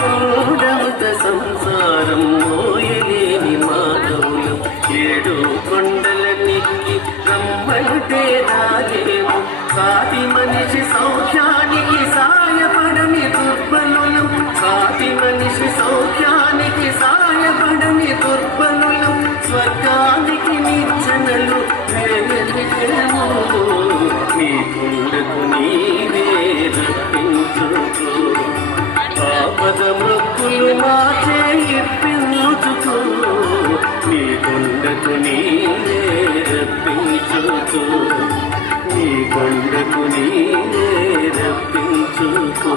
కూడంత సంసారం మోయలేని మానవులు ఏడు కొండల నిక్కి రమ్మంటే రాలేము. సాటి మనిషి సౌఖ్యానికి సాయపడని దుర్బలులు, సాటి మనిషి సౌఖ్యానికి సాయపడని దుర్బలులు, స్వర్గానికి నిచ్చెనలు వేయలేము. నీ గుండెకు నీవే రప్పించుకో, ఆపద మృక్కులు మాచే ఇప్పించుకో. నీ గుండెకు నీవే రప్పించుకో, నీ గుండెకు నీవే రప్పించుకో.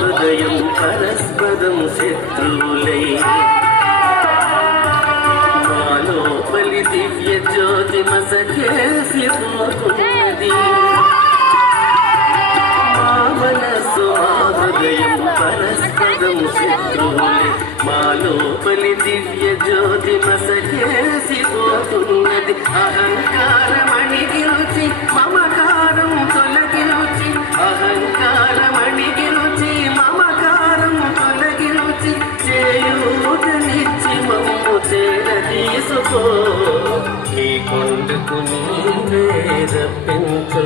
హృదయం పరస్పరం శత్రువులై మాలోపలి దివ్య జ్యోతి మసకేసిపోతున్నది. మా మనస్సు మా హృదయం పరస్పరం శత్రువులై మాలోపలి దివ్య జ్యోతి మసకేసిపోతున్నది. అహంకారమణి గెలుచి మమకారం తొలగిలుచి, అహంకారమణి గెలుచి మమకారం తొలగిలుచి, చేయూతనిచ్చి మమ్ము చేరదీసుకో. నీ కొండకు నీవే రప్పించుకో,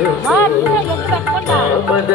ఆపద